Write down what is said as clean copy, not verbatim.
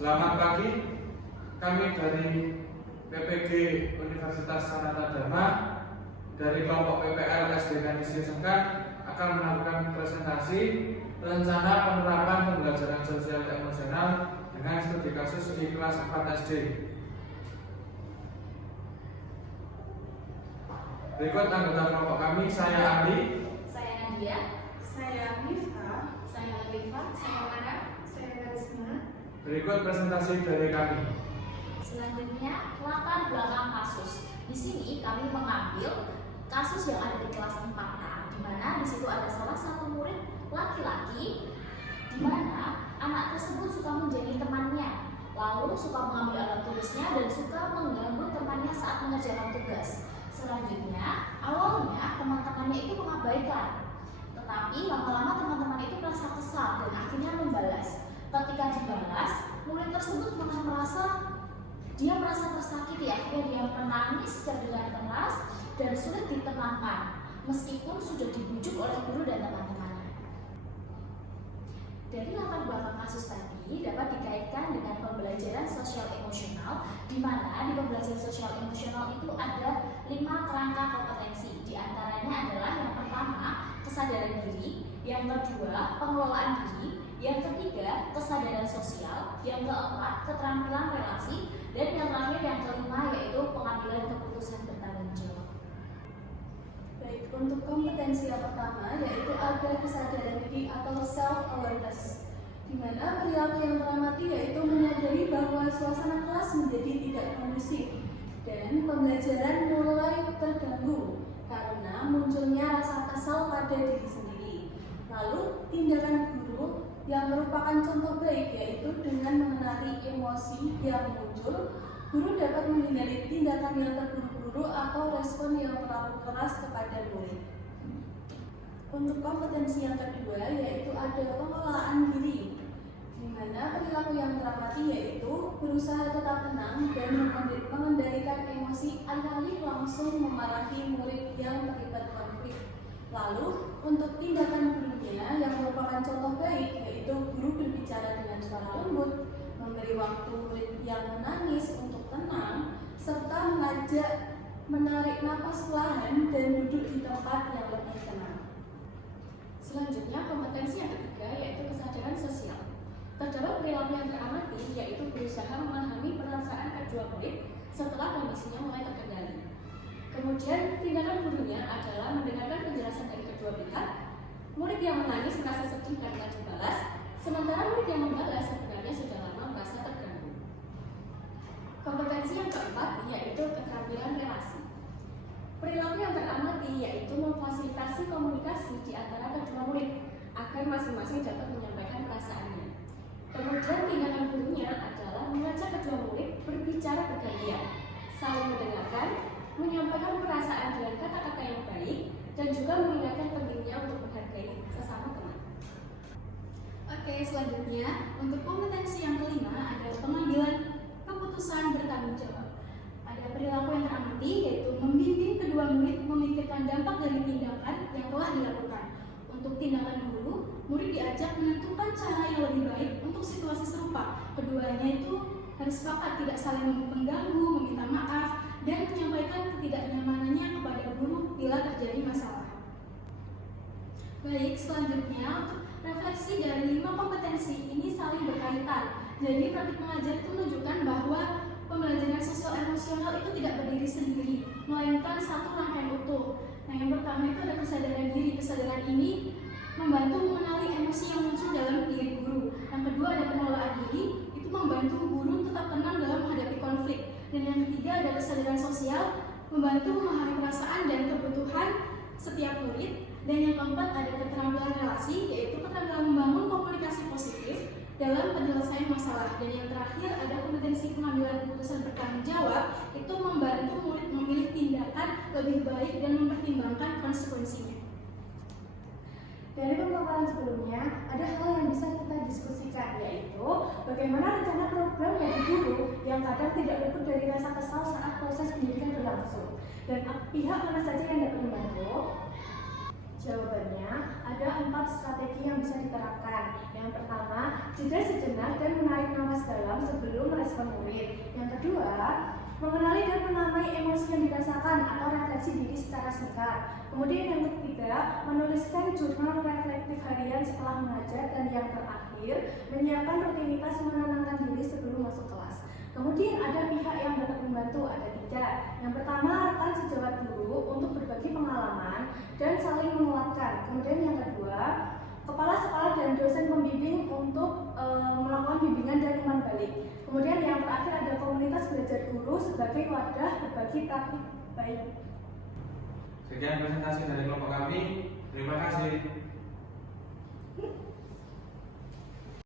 Selamat pagi, kami dari PPG Universitas Sanata Dharma dari kelompok PPL SD Kanisi Sengkat akan melakukan presentasi rencana penerapan pembelajaran sosial emosional dengan studi kasus di kelas 4 SD. Berikut anggota kelompok kami, saya Andi, saya Nadia, saya Mifta, saya Latifa, saya Mara, saya Karisma. berikut presentasi dari kami. Selanjutnya, latar belakang kasus. Di sini kami mengambil kasus yang ada di kelas 4A, di mana di situ ada salah satu murid laki-laki, di mana anak tersebut suka menjadi temannya, lalu suka mengambil alat tulisnya dan suka mengganggu temannya saat mengerjakan tugas. Selanjutnya, awalnya teman-temannya itu mengabaikan, tetapi lama-lama teman-teman itu merasa kesal dan akhirnya membalas. Ketika dibalas, murid tersebut malah merasa tersakiti, akhirnya dia menangis dengan keras dan sulit ditenangkan meskipun sudah dibujuk oleh guru dan teman-temannya. Dari latar belakang kasus tadi dapat dikaitkan dengan pembelajaran sosial emosional, di mana di pembelajaran sosial emosional itu ada 5 kerangka kompetensi. Di antaranya adalah yang pertama, kesadaran diri, yang kedua, pengelolaan diri, yang ketiga, kesadaran sosial, yang keempat, keterampilan relasi, dan yang terakhir yang kelima yaitu pengambilan keputusan bertanggung jawab. Baik, untuk kompetensi yang pertama yaitu ada kesadaran diri atau self-awareness, di mana perilaku yang teramati yaitu menyadari bahwa suasana kelas menjadi tidak kondusif dan pembelajaran mulai terganggu karena munculnya rasa kesal pada diri sendiri. Lalu tindakan guru yang merupakan contoh baik yaitu dengan mengenali emosi yang muncul, guru dapat menghindari tindakan yang terburu-buru atau respon yang terlalu keras kepada murid. Untuk kompetensi yang kedua yaitu ada pengelolaan diri, di mana perilaku yang teramati yaitu berusaha tetap tenang dan mengendalikan emosi alih-alih langsung memarahi murid yang terlibat konflik. Lalu untuk tindakan gurunya yang merupakan contoh baik yaitu guru berbicara dengan suara lembut, memberi waktu murid yang menangis untuk tenang, serta mengajak menarik napas perlahan dan duduk di tempat yang lebih tenang. Selanjutnya, kompetensi yang ketiga yaitu kesadaran sosial. Terdapat perilaku yang teramati yaitu berusaha memahami perasaan kedua murid setelah kondisinya mulai terkendali. Kemudian tindakan gurunya adalah mendengarkan penjelasan dari kedua pihak. Murid yang menangis merasa sedih karena dibalas, sementara murid yang membalas sebenarnya sudah lama merasa terganggu. Kompetensi yang keempat yaitu keterampilan relasi. Perilaku yang teramati yaitu memfasilitasi komunikasi di antara kedua murid agar masing-masing dapat menyampaikan perasaannya. Kemudian tindakan gurunya adalah mengajak kedua murid berbicara bergantian, saling mendengarkan, menyampaikan perasaan dengan kata-kata yang baik, dan juga mengingatkan pentingnya untuk menghargai sesama teman. Oke, selanjutnya untuk kompetensi yang kelima ada pengambilan keputusan bertanggung jawab. Ada perilaku yang teramati yaitu membimbing kedua murid memikirkan dampak dari tindakan yang telah dilakukan. Untuk tindakan guru, murid diajak menentukan cara yang lebih baik untuk situasi serupa. Keduanya itu harus sepakat tidak saling mengganggu, meminta maaf, dan menyampaikan ketidaknyamanannya kepada guru bila terjadi masalah. Baik, selanjutnya untuk refleksi dari 5 kompetensi ini saling berkaitan. Jadi praktik mengajar itu menunjukkan bahwa pembelajaran sosial emosional itu tidak berdiri sendiri, melainkan satu rangkaian utuh. Nah, yang pertama itu ada kesadaran diri. Kesadaran ini membantu mengenali emosi yang muncul dalam diri guru. Yang kedua ada pengelolaan diri, itu membantu guru tetap tenang dalam menghadapi konflik. Dan yang ketiga ada kesadaran sosial, membantu memahami perasaan dan kebutuhan setiap murid. Dan yang keempat ada keterampilan relasi, yaitu keterampilan membangun komunikasi positif dalam penyelesaian masalah. Dan yang terakhir ada kompetensi pengambilan keputusan bertanggung jawab, itu membantu murid memilih tindakan lebih baik dan mempertimbangkan konsekuensinya. Dari pemaparan sebelumnya, ada hal yang bisa kita diskusikan, yaitu bagaimana rencana program bagi guru yang kadang tidak luput dari rasa kesal saat proses pendidikan berlangsung, dan pihak mana saja yang dapat membantu. Jawabannya, ada 4 strategi yang bisa diterapkan. Yang pertama, jeda sejenak dan menarik napas dalam mengenali dan menamai emosi yang dirasakan atau refleksi diri secara singkat. Kemudian yang ketiga, menuliskan jurnal reflektif harian setelah mengajar, dan yang terakhir, menyiapkan rutinitas menenangkan diri sebelum masuk kelas. Kemudian ada pihak yang dapat membantu, ada 3. Yang pertama, rekan sejawat guru untuk berbagi pengalaman dan saling menguatkan. Kemudian yang kedua, kepala sekolah dan dosen pembimbing untuk melakukan bimbingan dan iman balik. Kemudian yang terakhir ada komunitas belajar guru sebagai wadah berbagi praktik baik. Sekian presentasi dari kelompok kami. Terima kasih.